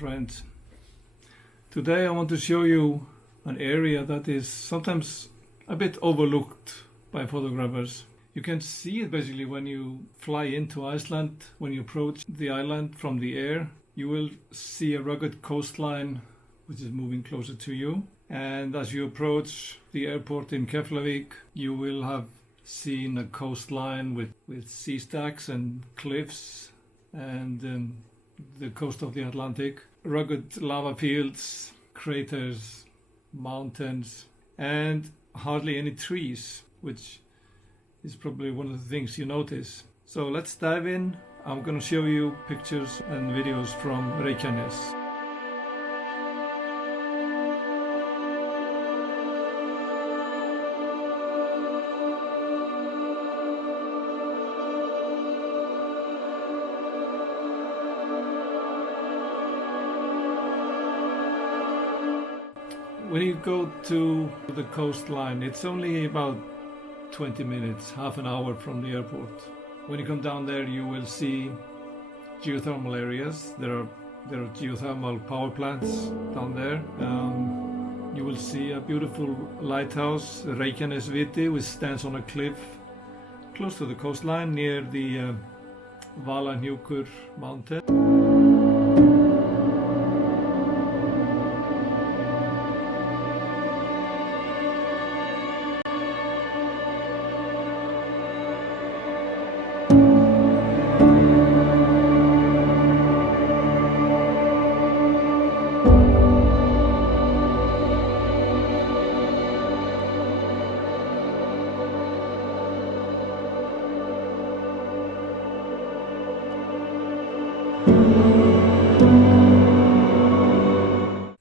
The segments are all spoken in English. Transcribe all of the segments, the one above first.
friends. Today I want to show you an area that is sometimes a bit overlooked by photographers. You can see it basically when you fly into Iceland. When you approach the island from the air, you will see a rugged coastline which is moving closer to you. And as you approach the airport in Keflavik, you will have seen a coastline with sea stacks and cliffs and the coast of the Atlantic. Rugged lava fields, craters, mountains, and hardly any trees, which is probably one of the things you notice. So let's dive in. I'm going to show you pictures and videos from Reykjanes. When you go to the coastline, it's only about 20 minutes, half an hour from the airport. When you come down there, you will see geothermal areas. There are geothermal power plants down there. You will see a beautiful lighthouse, Reykjanes, which stands on a cliff close to the coastline near the Hnjúkur mountain.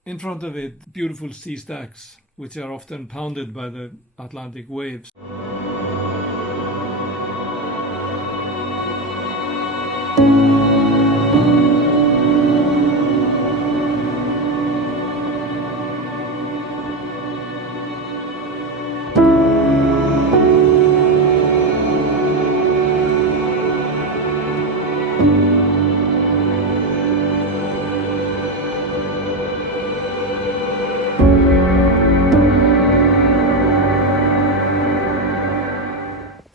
In front of it, beautiful sea stacks, which are often pounded by the Atlantic waves.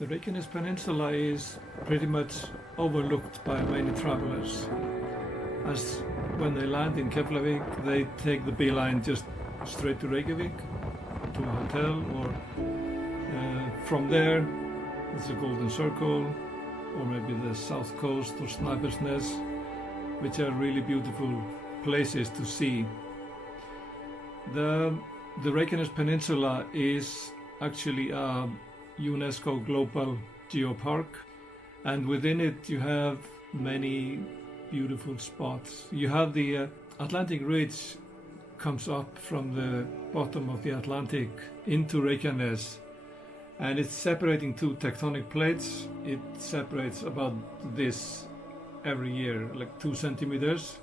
The Reykjanes peninsula is pretty much overlooked by many travelers, as when they land in Keflavik they take the beeline just straight to Reykjavik, to a hotel, or from there it's a golden circle, or maybe the south coast or Snæfellsnes, which are really beautiful places to see. The Reykjanes peninsula is actually a UNESCO Global Geopark, and within it you have many beautiful spots. You have the Atlantic Ridge comes up from the bottom of the Atlantic into Reykjanes, and it's separating two tectonic plates. It separates about this every year, like 2 centimeters.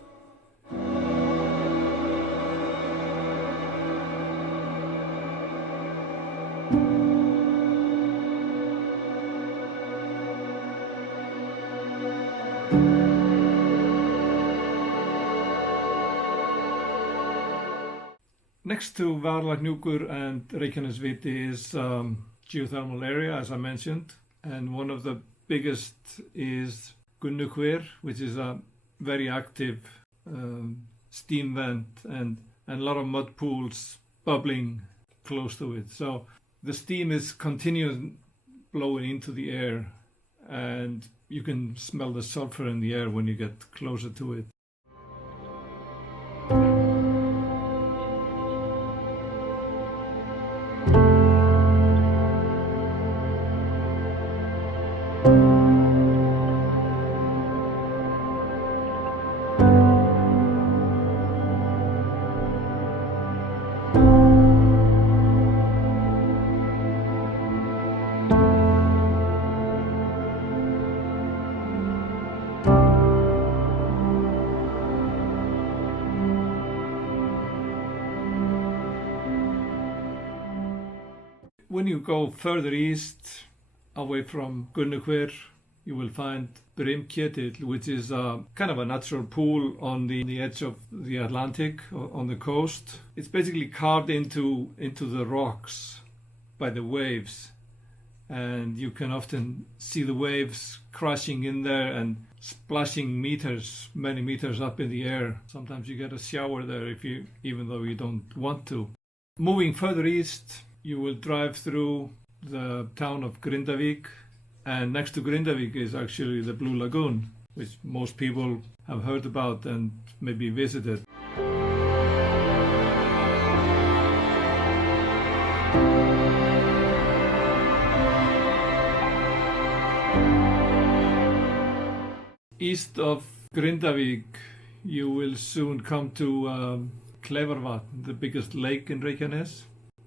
Next to Hnjúkur and Reykjanes is geothermal area, as I mentioned, and one of the biggest is Gunnukver, which is a very active steam vent and a lot of mud pools bubbling close to it. So the steam is continuing blowing into the air, and you can smell the sulfur in the air when you get closer to it. When you go further east, away from Gunnukver, you will find Brimketill, which is kind of a natural pool on the edge of the Atlantic on the coast. It's basically carved into the rocks by the waves, and you can often see the waves crashing in there and splashing many meters up in the air. Sometimes you get a shower there even though you don't want to. Moving further east, you will drive through the town of Grindavik, and next to Grindavik is actually the Blue Lagoon, which most people have heard about and maybe visited. East of Grindavik, you will soon come to Keflavik, the biggest lake in Reykjanes.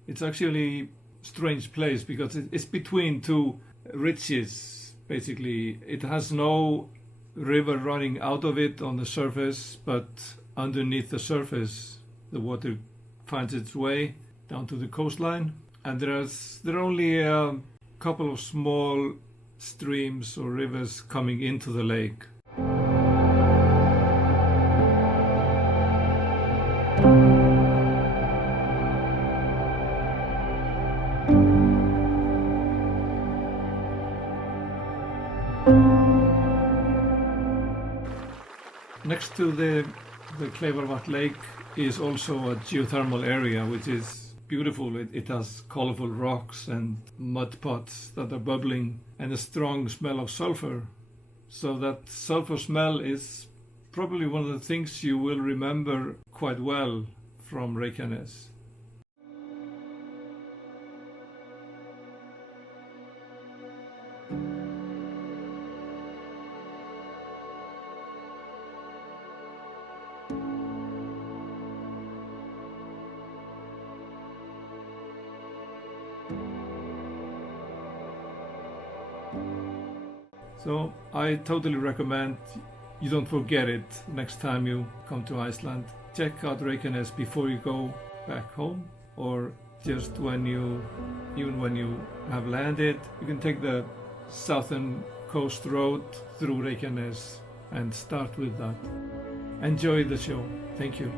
It's actually a strange place because it's between two ridges, basically. It has no river running out of it on the surface, but underneath the surface, the water finds its way down to the coastline. And there are only a couple of small streams or rivers coming into the lake. Next to the Keflavik lake is also a geothermal area, which is beautiful. It has colorful rocks and mud pots that are bubbling and a strong smell of sulfur. So that sulfur smell is probably one of the things you will remember quite well from Reykjanes. So I totally recommend you don't forget it next time you come to Iceland. Check out Reykjanes before you go back home, or just even when you have landed. You can take the southern coast road through Reykjanes and start with that. Enjoy the show. Thank you.